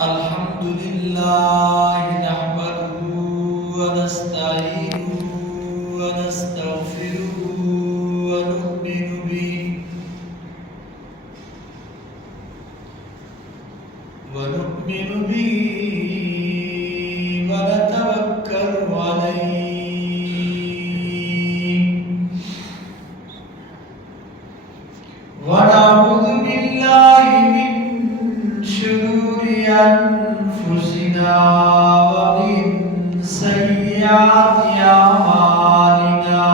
الحمد لله نحمده ونستعينه ونستغفره ونؤمن به ونتوكل عليه ونعوذ بالله من شرور أنفسنا ومن سيئات أعمالنا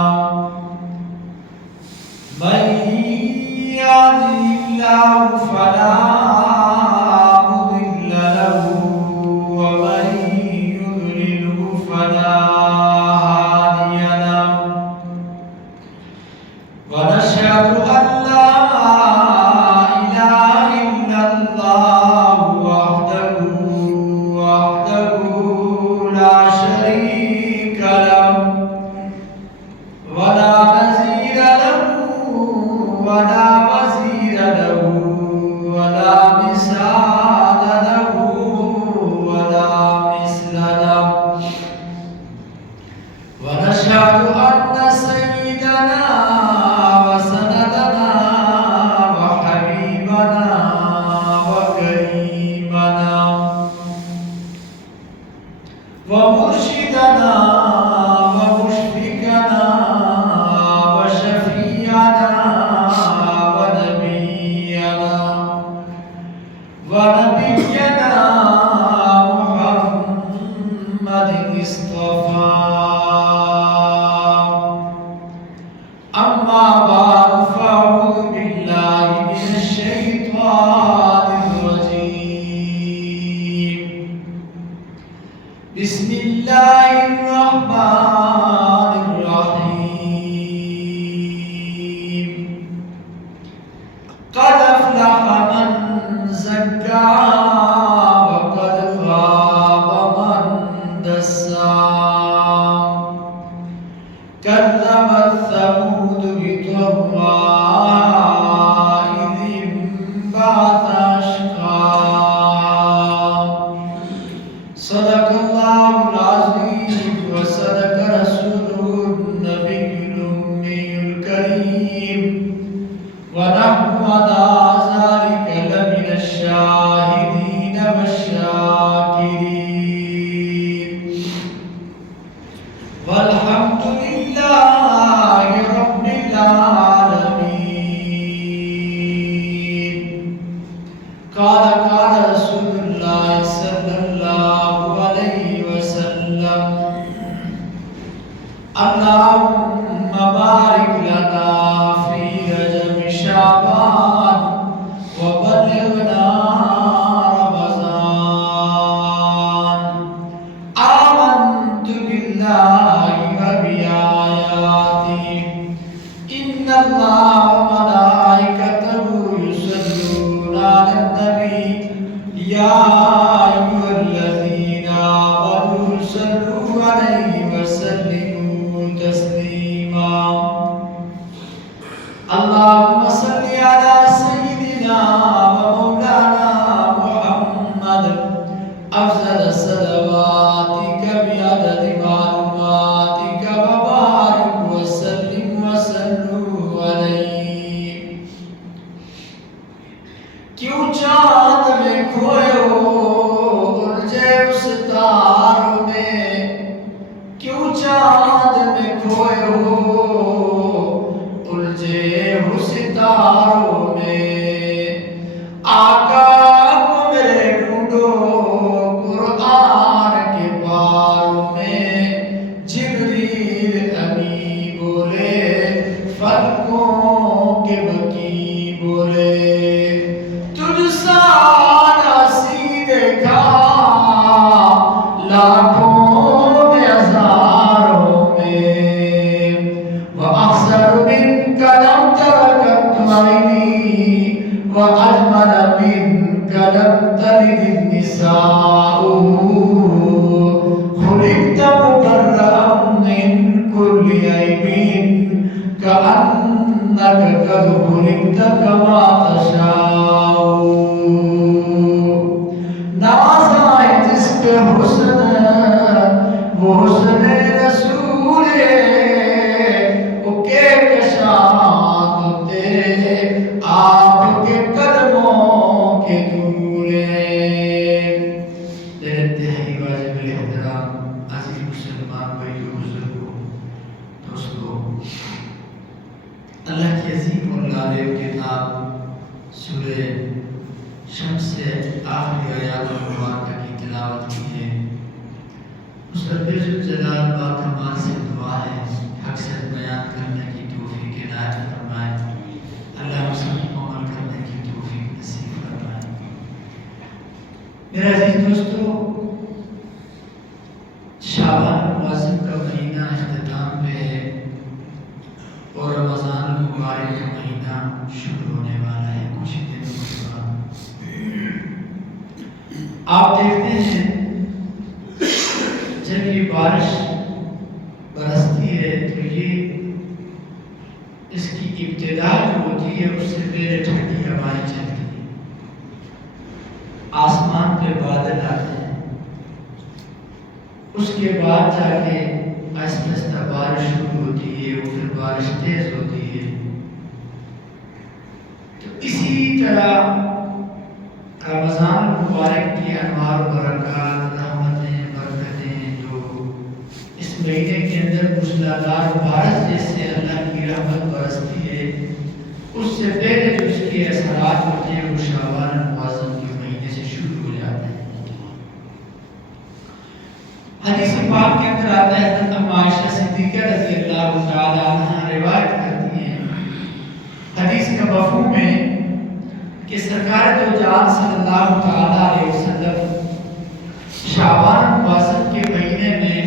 من يهده الله فلا مضل له ومن يضلله فلا هادي له ونشهد أن لا إله إلا الله وحده لا شريك له ولا نظير له ولا وزير له ولا مثال له ولا مثل له ونشهد أن سيدنا وسندنا وحبيبنا وكريمنا ومرشدنا ومشفقنا وشفيعنا ونبينا محمد اصطفى أما بعد فأعوذ بالله من الشيطان الرجيم بسم الله الرحمن الرحيم قد أفلح من زكاها وقد خاب من دساها كذبت ثمود بطغواها إذ انبعث أشقاها صدق الله العظيم وصدق رسوله النبي الأمي الكريم ونحن على ذلك لمن الشاهدين والشاكرين والحمد لله رب العالمين قال رسول الله صلى الله عليه وسلم اللهم بارك لنا في رجب شعبان وبلغنا رمضان آمنت بالله وبآياته إن الله وملائكته يصلون على النبي يا أيها الذين آمنوا صلوا عليه وسلموا تسليما اللهم صل على سيدنا ومولانا محمد أفضل صلواتك بعدد معلوماتك وبارك وسلم وصلوا عليه کیوں چاند میں کھوئے ہو الجھے اس تاروں میں کیوں چاند میں کھوئے ہو الجھے اس تاروں میں آقا کو میرے ڈھونڈو قرآن کے باروں میں جبریل امی بولے فلکوں کے بکی بولے تجھ سا ناسی دیکھا لاکھوں میں ہزاروں میں وَأَحْسَنُ مِنْكَ لَمْ تَرَكَتْ عَيْنِي وَأَجْمَلَ مِنْكَ لَمْ تَلِدِ النِّسَاءُ خُلِقْتَ مُبَرَّأً مِنْ كُلِّ عَيْبٍ كَأَنَّكَ قد خلقت كما تشاء. نوازا ہے جس پہ حسن وہ حسن رسول کے کشاد تیرے آپ کے قدموں کے دھول. میرے انتہائی واجب الاحترام عزیز مسلمان بھائیو بزرگوں دوستو، اللہ کی عظیم اور غالب کتاب سورہ شمس سے آخری آیات مبارکہ کی تلاوت کی ہے. اس رب ذوالجلال باکمال سے دعا ہے حق سے بیان کرنے کی توفیق عنایت فرمائے. اللہ ہم سب کو عمل کرنے کی توفیق نصیب فرمائے. میرے عزیز دوستو، شعبان المعظم کا مہینہ اختتام پہ ہے اور رمضان المبارک کا مہینہ شروع ہونے والا ہے کچھ دنوں کے بعد. آپ دیکھتے ہیں جب یہ بارش برستی ہے تو یہ اس کی ابتدا جو ہوتی ہے اس سے پہلے ٹھنڈی ہوائیں چلتی ہیں، آسمان پہ بادل آتے ہیں، اس کے بعد جا کے آہستہ آہستہ بارش شروع ہوتی ہے اور پھر بارش تیز ہوتی ہے. تو اسی طرح رمضان المبارک کی انوار و برکات، رحمتیں، برکتیں جو اس مہینے کے اندر موسلادھار بارش جیسے اللہ کی رحمت برستی ہے، اس سے پہلے جو اس کے اثرات ہوتے ہیں وہ شعبان المعظم کے مہینے سے شروع ہو جاتے ہیں. حدیث پاک کے اندر آتا ہے حضرت ام عائشہ صدیقہ رضی اللہ تعالی عنہا روایت کرتی ہیں حدیث کا مفہوم ہے کہ سرکار دو جہان صلی اللہ تعالی علیہ وسلم شعبان المعظم کے مہینے میں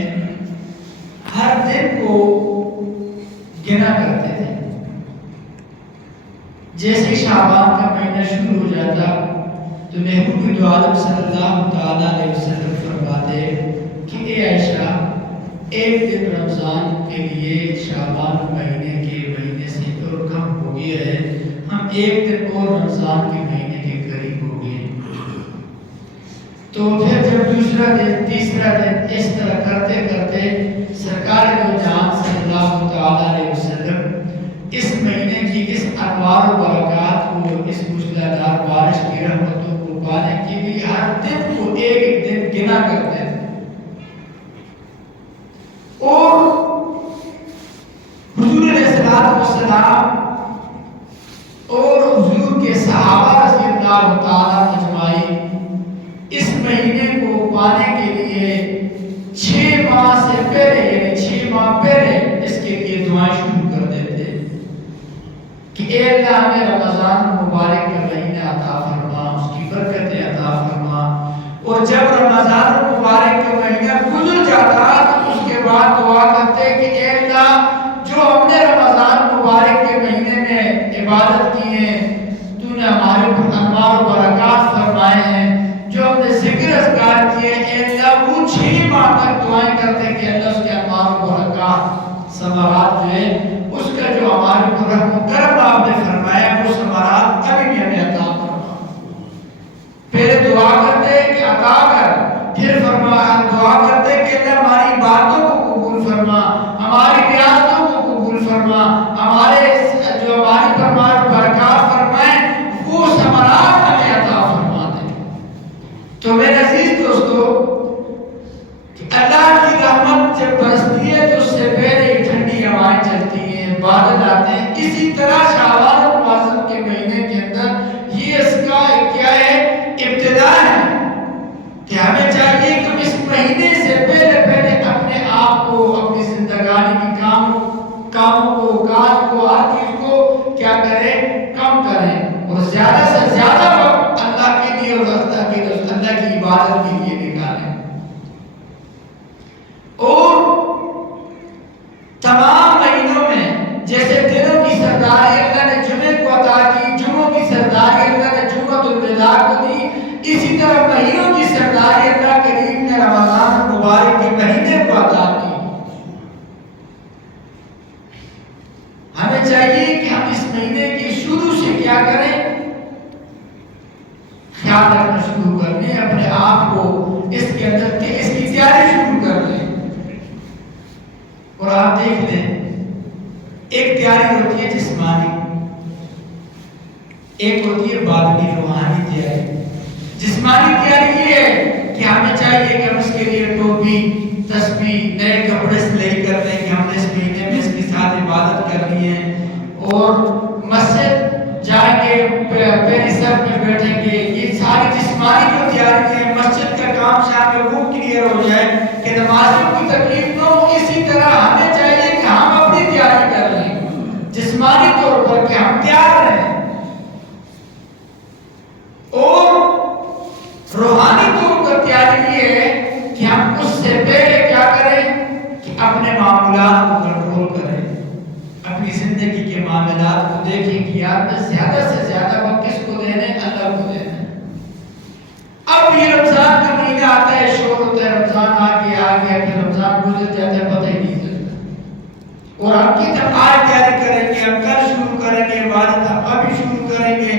ہر دن کو گنا کرتے تھے. جیسے شعبان کا مہینہ شروع ہو جاتا تو محبوب دو عالم صلی اللہ تعالی علیہ وسلم فرماتے کہ اے عائشہ، ایک دن رمضان کے لیے شعبان مہینے سے اور کم ہو گیا ہے، ہم ایک دن اور رمضان کے مہینے کے قریب ہو گئے. تو پھر جب دوسرا دن تیسرا دن اس طرح کرتے کرتے سرکار دو جہان صلی اللہ تعالی علیہ وسلم اس مہینے کی اس انوار و برکات کو، اس موسلادھار بارش کی رحمتوں کو پانے کے لیے ہر دن کو ایک ایک دن گنا کرتے تھے. اور حضور علیہ السلام اور حضور کے صحابہ رضی اللہ تعالی اجمعین اس مہینے کو پانے کے لیے 6 ماہ سے پہلے، یعنی 6 ماہ پہلے اس کے لیے دعائیں شروع کر دیتے کہ اے اللہ ہمیں رمضان مبارک کا مہینہ عطا فرما، اس کی برکتیں عطا فرما. اور جب رمضان مبارک کا مہینہ گزر جاتا تو اس کے بعد دعا کرتے کہ اے اللہ جو ہم نے رمضان مبارک کے مہینے میں عبادت کی ہے، تو نے ہمارے پر انوار و برکات فرمائے ہیں، جو ہم نے ذکر اذکار کیے، اے اللہ وہ 6 ماہ تک دعائیں کرتے کہ اللہ اس کے انوار و برکات ثمرات جو ہے اس کا جو ہمارے پر رحم و کرم آپ نے فرمایا وہ ثمرات ابھی بھی ہمیں عطا فرما. پہلے دعا کرتے کہ عطا کر، پھر دعا کرتے کہ اللہ ہماری باتوں کو قبول فرما، ہماری ریاضتوں کو قبول فرما، ہمارے جو ہماری پر برکات فرمائے وہ ثمرات ہمیں عطا فرما دے. تو میرے عزیز دوستو، اللہ کی رحمت جب برستی ہے تو اس سے پہلے ٹھنڈی ہوائیں چلتی ہیں، بادل آتے ہیں. اسی طرح شعبان المعظم کے مہینے کے اندر یہ اس کا کیا ہے، ابتدا ہے کہ ہمیں چاہیے کہ ہم اس مہینے سے پہلے اپنے آپ کو، اپنی زندگانی کی کاموں کو، کاج کو، ہر چیز کو کیا کریں، کم کریں اور زیادہ سے زیادہ وقت اللہ کے لیے اور اللہ کی عبادت کے لیے نکالیں. اور تمام مہینوں میں جیسے دنوں کی سرداری اللہ نے جمعے کو عطا کی، جمعوں کی سرداری اللہ نے جمعۃ الوداع کو دی، اسی طرح مہینوں کی سرداری اللہ کریم نے رمضان مبارک کے مہینے کو عطا کی. ہمیں چاہیے کہ ہم اس مہینے کی خیال رکھنا شروع کر لیں، اپنے آپ کو اس کے اندر اس کی تیاری شروع کر لیں۔ اور آپ دیکھ لیں، ایک تیاری ہوتی ہے جسمانی، ایک ہوتی ہے باطنی روحانی تیاری۔ جسمانی تیاری یہ ہے کہ ہمیں چاہیے کہ ہم اس کے لیے ٹوپی، تسبیح، نئے کپڑے سلائی کر دیں کہ ہم نے اس مہینے میں اس کے ساتھ عبادت کرنی ہے، اور مسجد جائیں گے، پہلی صف میں بیٹھیں گے۔ یہ ساری جسمانی جو تیاری ہے، مسجد کا کام شام میں وہ کلیئر ہو جائے کہ نمازیوں کی تکلیف نہ ہو۔ اسی طرح ہمیں چاہیے کہ ہم اپنی تیاری کر لیں جسمانی طور پر کہ ہم تیار رہیں، اور روحانی طور پر تیاری یہ ہے کہ ہم اس سے پہلے کیا کریں کہ اپنے معاملات کو کنٹرول کریں، اپنی زندگی کے معاملات کو دیکھیں کہ یار میں زیادہ سے زیادہ وقت کس کو دینے؟ اللہ کو دینے۔ اب یہ رمضان کا مہینہ آتا ہے، شور ہوتا ہے، رمضان آ گیا کہ رمضان گزر جاتا ہے، پتہ ہی نہیں چلتا، اور ہم کی جب آج تیاری کریں گے، ہم کل شروع کریں گے عبادت، ہم ابھی شروع کریں گے،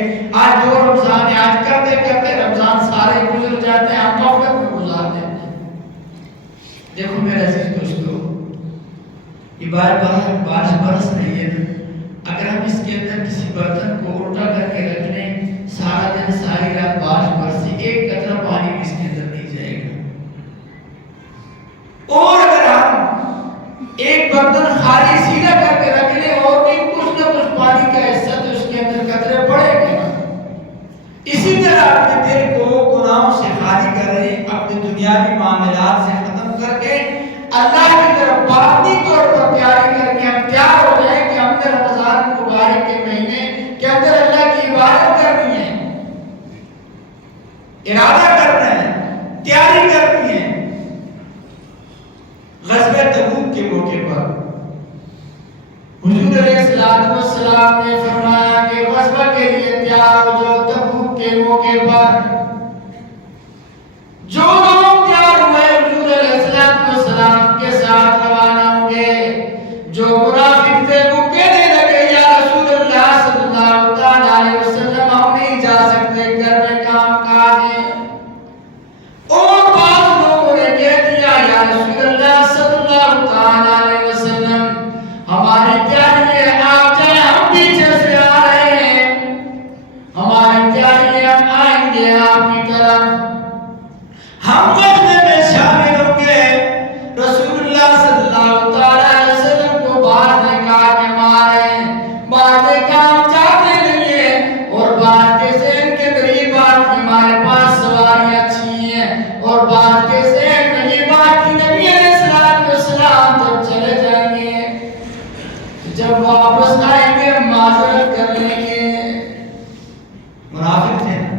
آج دو رمضان ہے، آج کرتے کرتے رمضان سارے گزر جاتے ہیں، ہم غفلت میں گزار دیتے ہیں۔ دیکھو میرے عزیز دوستو، یہ بارش برس رہی ہے، اگر ہم اس کے اندر کسی برتن کو الٹا کر کے رکھ لیں، سارا دن ساری رات بارش برسی، ایک قطرہ پانی بھی اس کے اندر نہیں جائے گا۔ اور اگر ہم ایک برتن خالی سیدھا کر کے رکھ لیں اور بھی کچھ نہ کچھ پانی کا حصہ تو اس کے اندر قطرے پڑے گے۔ اسی طرح اپنے دل کو گناہوں سے خالی کریں، اپنے دنیاوی معاملات سے ختم کر کے اللہ کی طرف باطنی طور پر تیاری کر کے ہم تیار ہو جائیں کہ ہم نے رمضان مبارک کے مہینے کے اندر اللہ کی عبادت کرنی ہے، ارادہ کرنا ہے، تیاری کرنی ہے۔ غزوہ تبوک کے موقع پر حضور علیہ السلام نے فرمایا کہ غزوہ کے لیے تیار ہو جاؤ۔ تبوک کے موقع پر جو لوگ تیار ہوئے حضور علیہ السلام کے ساتھ روانہ ہوں گے، جو منافق تھے وہ کہنے لگے یا رسول اللہ صلی اللہ علیہ وسلم ہم نہیں جا سکتے، گھر میں کام کاج ہے۔ اور بعض لوگوں نے کہہ دیا یا رسول اللہ صلی اللہ علیہ وسلم ہماری تیاری ہے، آپ جائیں، ہم پیچھے سے آ رہے ہیں، ہماری تیاری ہے، ہم آئیں گے آپ کی طرف، ہم غزوے میں شامل ہوں گے۔ رسول اللہ صلی اللہ علیہ وسلم کو بعض نے کہا کہ بعض نے کہا ہم چاہتے نہیں ہیں، اور بعض کے ذہن کے قریب بات کہ ہمارے پاس سواریاں اچھی ہیں، اور بعض کے ذہن میں یہ بات کہ نبی علیہ السلام جب چلے جائیں گے، جب واپس آئیں گے معذرت کر لیں گے۔ منافق تھے نا۔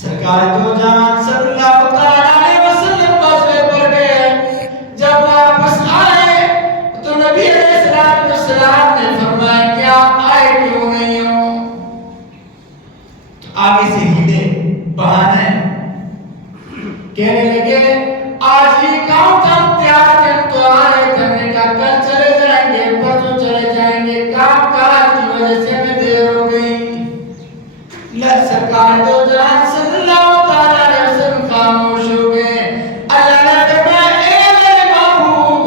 سرکار دو جہان صلی اللہ علیہ وسلم غزوے پر گئے، جب واپس آئے تو نبی علیہ السلام نے فرمایا کہ آپ آئے کیوں نہیں ہو؟ تو آگے سے ہیلے بہانے کہنے لگے آج یہ کام تھا، تیار تھے، ہم تو آ رہے تھے، ہم نے کہا کل چلے جائیں گے، پرسوں چلے جائیں گے، کام کاج کی وجہ سے ہمیں دیر ہو گئی۔ سرکار دو جہان صلی اللہ علیہ وسلم خاموش ہو گئے۔ اللہ نے فرمایا اے میرے محبوب،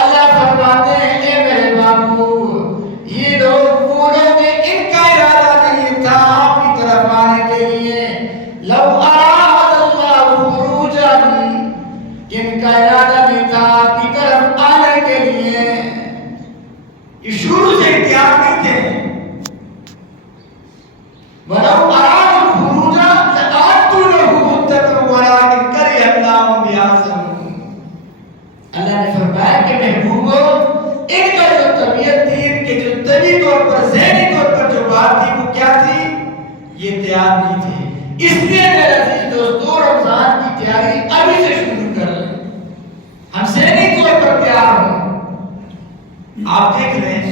اللہ فرماتے ہیں اے میرے محبوب، یہ لوگ وہ لوگ ہیں ان کا ارادہ نہیں تھا آپ کی طرف آنے کے لیے، لو اراد اللہ خروجا، ان کا ارادہ نہیں تھا آپ کی طرف آنے کے لیے، یہ شروع سے تیار نہیں تھے۔ وَلَوْ أَرَادُوا الْخُرُوجَ لَأَعَدُّوا لَهُ عُدَّةً وَلَٰكِن كَرِهَ اللَّهُ بِعَاثَهُمْ۔ اللہ نے فرمایا کہ محبوبو، ان کا جو طبیعت تھی، ان کے جو طبی طور پر، ذہنی طور پر جو بات تھی وہ کیا تھی؟ یہ تیار نہیں تھی۔ اس لیے میرے عزیز دوستو، رمضان کی تیاری ابھی سے شروع کر لیں، ہم ذہنی طور پر تیار ہوں۔ آپ دیکھ لیں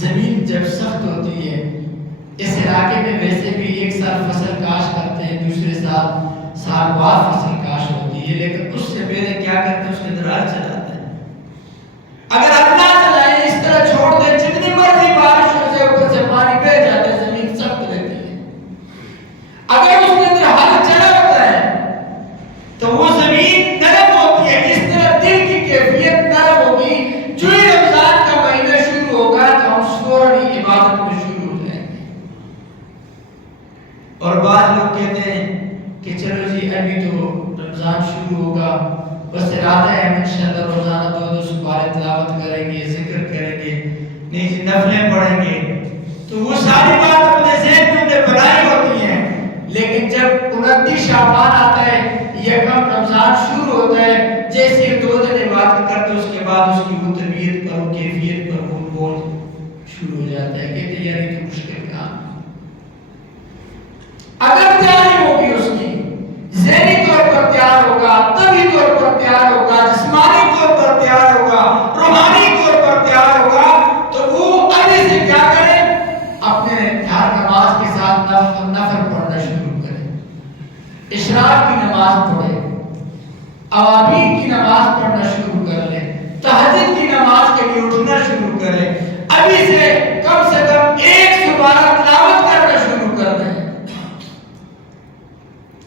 زمین جب سخت ہوتی ہے، اس علاقے میں ویسے بھی ایک سال فصل کاش کرتے ہیں، دوسرے سال بعد فصل کاش ہوتی ہے، لیکن اس سے پہلے کیا کرتے ہیں؟ اس کے درار چلاتے ہیں۔ اگر اللہ چلائے اس طرح چھوڑ دیں، جتنی مرضی بارش ہو جائے اوپر سے پانی بہہ جاتا ہے، زمین سخت رہتی ہے، عبادت میں شروع ہو جائیں گے. اور بعض لوگ کہتے ہیں کہ چلو جی ابھی تو رمضان شروع ہوگا، بس ارادہ ہے ہم انشاءاللہ روزانہ 2 سپارے تلاوت کریں گے، ذکر کریں گے، نہیں جی نفلیں پڑھیں گے. تو وہ ساری بات اپنے ذہن میں بنائی ہوتی ہیں، لیکن جب 29 شعبان آتا ہے، یکم رمضان شروع ہوتا ہے، جیسے 2 دن عبادت کرتے اس کے بعد اس کی وہ طبیعت پر، وہ کیفیت پر وہ بول شروع ہو جاتا ہے. کہتے یار یہ تو مشکل کام ہے. اگر تیاری ہوگی اس کی، ذہنی طور پر تیار ہوگا، طبعی طور پر تیار ہوگا، جسمانی طور پر تیار ہوگا، روحانی طور پر تیار ہوگا، تو وہ ابھی سے کیا کرے؟ اپنے ہر نماز کے ساتھ نفل پڑھنا شروع کرے. اشراق کی نماز پڑھے، اوابین کی نماز پڑھنا شروع کر لے، تہجد کی نماز کے لیے اٹھنا شروع کرے. ابھی سے کم 1 سپارہ تلاوت کرنا شروع کر دیں.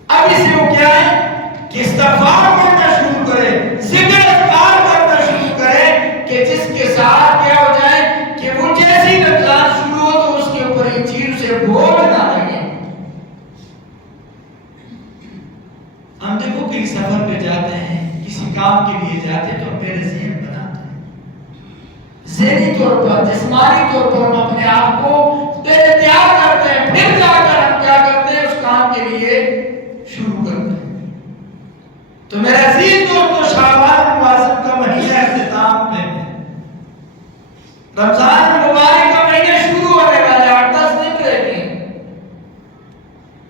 ابھی سے وہ کیا ہے کہ استغفار کرنا شروع کرے، ذکر اذکار کرنا شروع کرے، کہ جس کے ساتھ کیا ہو جائے کہ وہ جیسی رمضان شروع ہو تو اس کے اوپر یہ چیز سے بوجھ نہ لگے. ہم دیکھو کہیں سفر پہ جاتے ہیں، کسی کام کے لیے جاتے ہیں تو پہلے ذہن بناتے ہیں، ذہنی طور پر، جسمانی طور پر ہم اپنے آپ کو پہلے تیار کرتے ہیں، پھر جا کر ہم کیا کرتے ہیں اس کام کے لیے شروع کرتے ہیں. تو میرے عزیز دوستو، شعبان المعظم کا مہینہ اختتام میں ہے، رمضان المبارک کا مہینہ شروع ہونے والا ہے. 10 دن رہ گئے.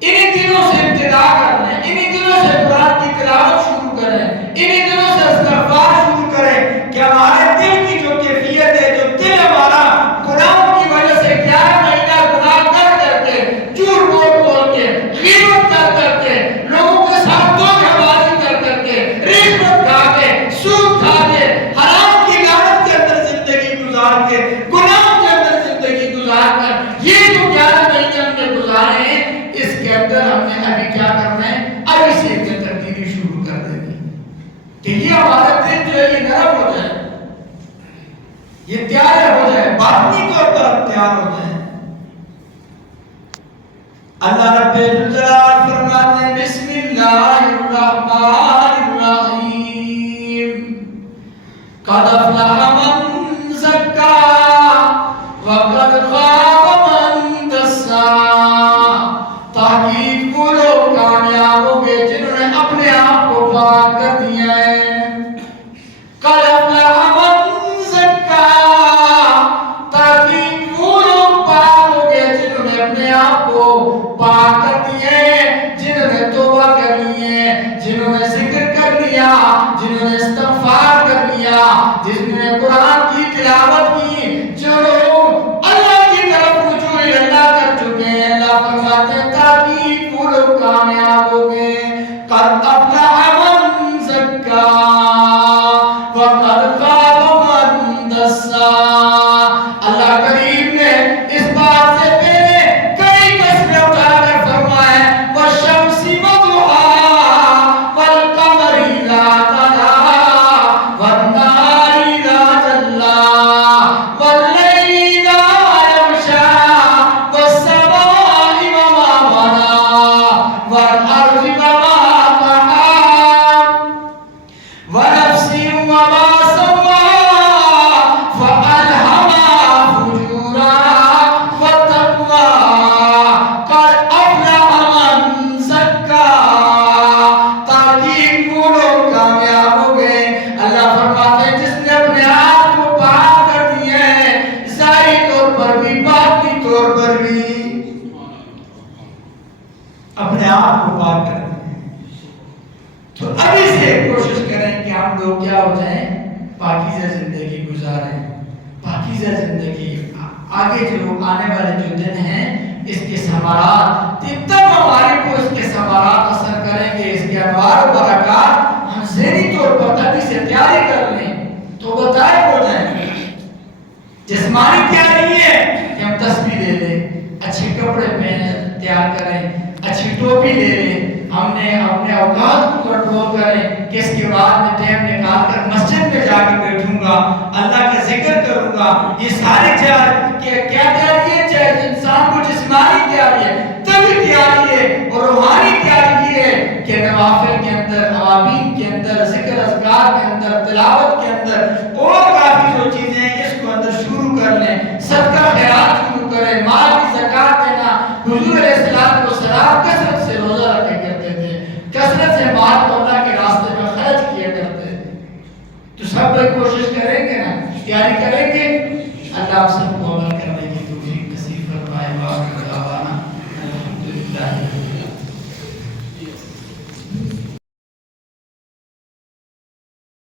انہی دنوں سے ابتدا کرنا ہے، انہی دنوں سے قرآن کی تلاوت شروع کریں، انہی دنوں سے استغفار شروع کریں کہ ہمارے دل کی جو کیفیت ہے، جو دل ہمارا گناہوں کی وجہ سے کیا ہے، مہینہ گناہ کر کر کے، جھوٹ بول بول کے، غیبت کر کر کے، لوگوں کے ساتھ دھوکہ بازی کر کر کے، رشوت کھا کے، سود کھا کے، حرام کی لعنت کے اندر زندگی گزار کے، گناہوں کے اندر زندگی گزار کر، یہ جو 11 مہینے ہم نے گزارے ہیں، اس کے اندر ہم نے ابھی کیا کرنا ہے؟ ابھی سے ایک تبدیلی شروع کر دینی کہ یہ ہمارا دل جو ہے یہ نرم ہو جائے، یہ تیار ہو جائے، باطنی طور پر تیار ہو جائے. اللہ رب الجلال فرماتے ہیں بسم اللہ الرحمن الرحیم قد افلح من زکا وقد خاب من دسا. تحقیق وہ لوگ کامیاب ہوں گے جنہوں نے اپنے آپ کو پاک کر دیا ہے. قد افلح من زکا، تحقیق وہ لوگ پاک ہوں گے جنہوں نے اپنے آپ کو پاک کر دیے، جنہوں نے توبہ کر لیے، جنہوں نے ذکر کر لیا، جنہوں نے استغفار کر لیا، جنہوں نے قرآن کی تلاوت کی، جو لوگ اللہ کی طرف رجوع اللہ کر چکے ہیں. اللہ فرماتے ہیں تاکہ وہ لوگ کامیاب ہو گئے. قد افلح من زکا وقد خاب من دسا. اللہ کریم نے اس بات سے پہلے کئی قسمیں اٹھا کر فرمایا والشمس وضحاها والقمر اذا تلاها والنهار اذا جلاها والليل اذا يغشاها والسماء وما بناها والارض وما طحاها ونفس وما سواها فألهمها فجورها وتقواها قد افلح من زکاها. تاکہ وہ لوگ کامیاب ہو گئے. اللہ فرماتے ہیں جس نے اپنے آپ کو پاک کر دیا ہے، ظاہری طور پر بھی باطنی طور پر بھی اپنے آپ کو پاک کر دیا ہے. تو ابھی سے کوشش کریں کہ ہم لوگ کیا ہو جائیں، پاکیزہ زندگی گزاریں. پاکیزہ زندگی آگے جو آنے والے جو دن ہیں اس کے ثمرات تب ہمارے کو اس کے ثمرات اثر کریں گے، اس کے انوار و برکات ہم ذہنی طور پر ابھی سے تیاری کر لیں تو وہ طائب ہو جائیں گے. جسمانی تیاری ہے کہ ہم تسبیح لے لیں، اچھے کپڑے پہنے تیار کریں، اچھی ٹوپی لے لیں، ہم نے اپنے اوقات کو کنٹرول کریں کہ اس کے بعد میں ٹائم نکال کر مسجد میں جا کے بیٹھوں گا، اللہ کا ذکر کروں گا۔ یہ سارے کیا تیاری ہے؟ چاہے انسان کو جسمانی تیاری ہے، طبی تیاری ہے، اور روحانی تیاری یہ ہے کہ نوافل کے اندر، اوابین کے اندر، ذکر اذکار کے اندر، تلاوت کے اندر اور کافی جو چیزیں ہیں اس کو اندر شروع کر لیں، صدقہ خیرات شروع کریں، مال کی زکات دینا۔ حضور علیہ السلام کثرت سے روزہ رکھا کرتے تھے، کثرت سے مال کو اللہ کے راستے میں خرچ کیا کرتے تھے۔ تو سب لوگ کوشش کریں گے نا، تیاری کریں گے، اللہ آپ سب کو